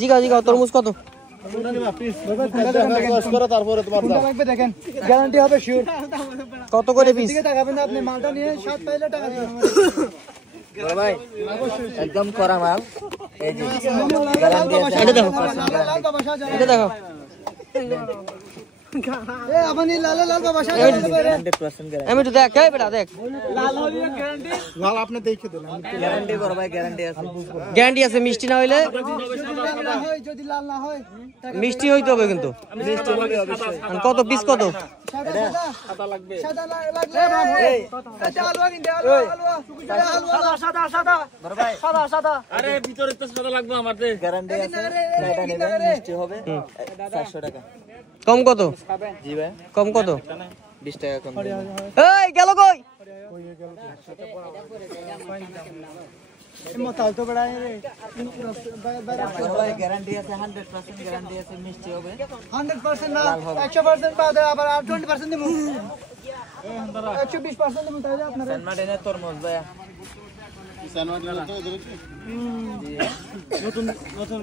জিগাও জিগাও তরমুজ কত? গ্যারান্টি হবে শিওর। কত করে পিস? টাকাবেন আপনি মালটা নিয়ে স্বাদ পাইলে টাকা দিবেন ভাই একদম করা মাল। এই যে এটা দেখো, এটা দেখো। এ আপনি লাল লাল বাবা শাহ 100% গ্যারান্টি। আমি তো দেখ, এই বেটা দেখ, লাল হলি গ্যারান্টি লাল আপনি দেখে দেন গ্যারান্টি করো ভাই, গ্যারান্টি আছে। গ্যারান্টি আছে। মিষ্টি না হইলে যদি লাল না হয় মিষ্টি হইতে হবে কিন্তু। মিষ্টি হবে অবশ্যই। আর কত পিস কত? সাদা লাগবে এই সাদা আলুয়া কিনতে আলুয়া সাদা বড় ভাই সাদা আরে ভিতরে তো সাদা লাগবে আমাদের। গ্যারান্টি আছে, এটা নেবেন মিষ্টি হবে 400 টাকা। কম কত? জি ভাই কম কত? 20 টাকা কম দেন। এই গেল কই? মতাল তো বড় রে বড় ভাই গ্যারান্টি আছে, 100% গ্যারান্টি আছে, মিষ্টি হবে। 100% না 100% বাদে আবার 20% দিমু 120% দিমু তাইলে আপনারা সেন্ট মার্টিনের তরমুজ ভাই। নতুন